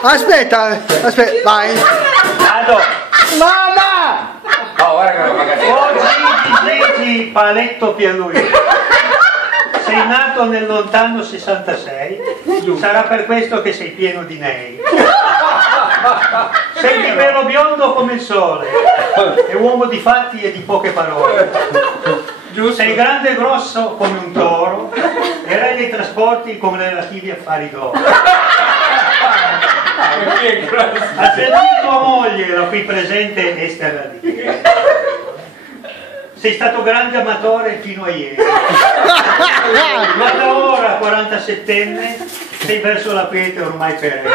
Aspetta, vai. Vado. Mamma! Oh, guarda che magari. Gigi Paletto Pierluigi. Sei nato nel lontano 66, sarà per questo che sei pieno di nei. Sei di pelo biondo come il sole, è uomo di fatti e di poche parole. Sei grande e grosso come un toro e re dei trasporti con relativi affari d'oro. Ha servito tua moglie, la qui presente Esther Radì. Sei stato grande amatore fino a ieri, ma da ora 47enne sei verso la quiete ormai perenne.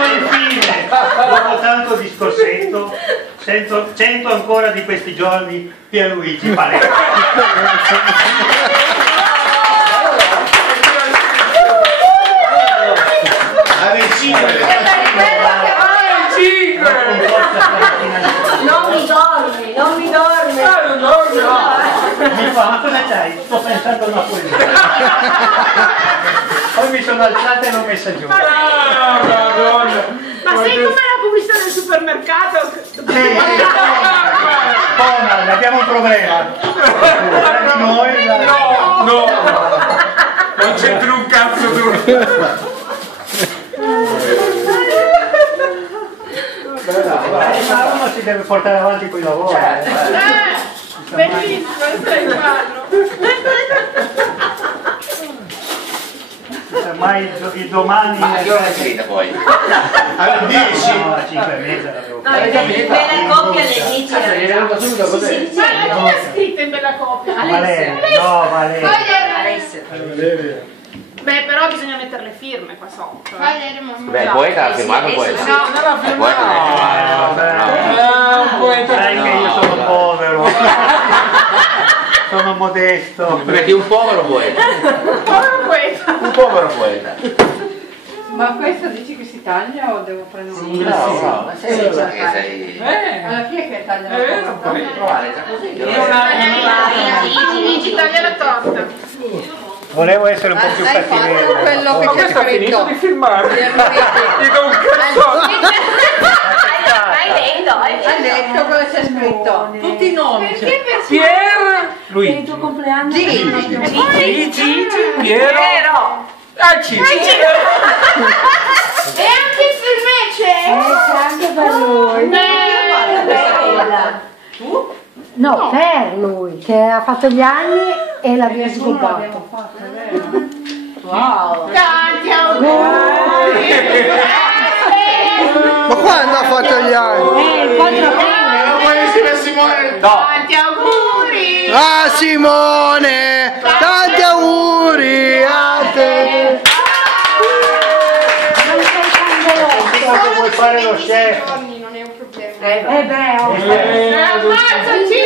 E infine, dopo tanto discorsetto, sento ancora di questi giorni Pierluigi Paletto. Non mi dormi. Mi fa, ma cosa c'hai? Sto pensando a una poesia. Poi mi sono alzata e l'ho messa giù. Ma sai com'è la pubblicità del supermercato? Conal, abbiamo un problema. Tra di noi. No, non c'è più un cazzo tu. Ma uno si deve portare avanti con i lavori. Bellissimo, sei il quadro. Ormai il domani. Ma io l'ho scritta poi. Alle 10. No, a 5 mesi l'avevo No, in bella coppia alle 10. È venuta subito così. Ma chi ha scritto in bella copia? Valeria. No, Valeria. Alessia. Beh, però bisogna mettere le firme qua sotto. Beh, il poeta ha firmato il poeta. No, non l'ho firmato. Un poeta. Sai che io sono povero. Sono modesto. Perché un povero poeta. Un povero poeta. Ma questo dici che si taglia o devo prendere un No, ma sei che sei. Alla fine che taglia la torta? Puoi provare già così. Gigi, taglia la torta. Volevo essere un po' più cattivello. Quello che c'è scritto di filmare. Ti do un cazzotto. hai letto cosa c'è scritto? Tutti i nomi Pier Luigi. Il tuo compleanno? Gigi. Piero. Gigi. E anche per me c'è? Anche per lui. tu? No, per lui, che ha fatto gli anni e l'abbiamo scopato. Wow, Tanti auguri! Ma quando ha fatto gli anni? Il 4 aprile. Buonissima Simone. No. Tanti auguri! Ah Simone! Tanti auguri a te! Non sei candelotto. Che vuoi fare lo chef? Non è un problema. Beh, Ammazzaci!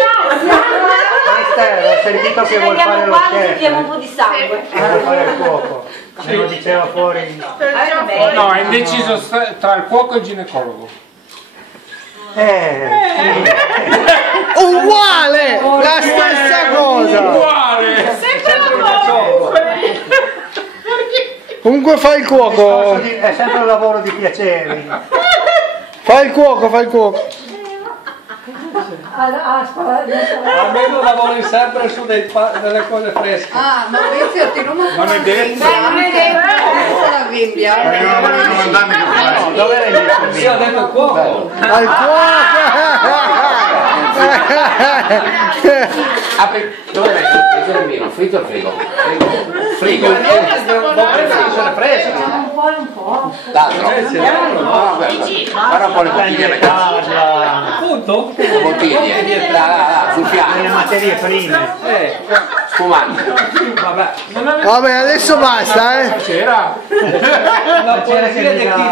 Ho sentito che vuoi fare lo chef. Diamo un po' di sangue. Vuoi fare il cuoco. Me lo diceva fuori. No, è indeciso tra il cuoco e il ginecologo. Uguale! La stessa cosa! Uguale! Comunque fai il cuoco! È sempre un lavoro di piaceri. Fai il cuoco, fai il cuoco! Almeno lavori sempre su delle cose fresche. ah, Maurizio ti non Non è detto. la Bibbia. Dove l'hai messo il Sì, ho detto il cuoco. Al cuoco! Apri. Dove metti il vino? Fritto o frigo? Frigo. Sono fresche. Un po' e un po'. L'altro? No, guarda un po' le bottiglie a metà. Appunto? Le bottiglie. Là, sul Le piano. materie prime. Spumante. Vabbè. Vabbè, adesso basta, eh! C'era una poesia di chi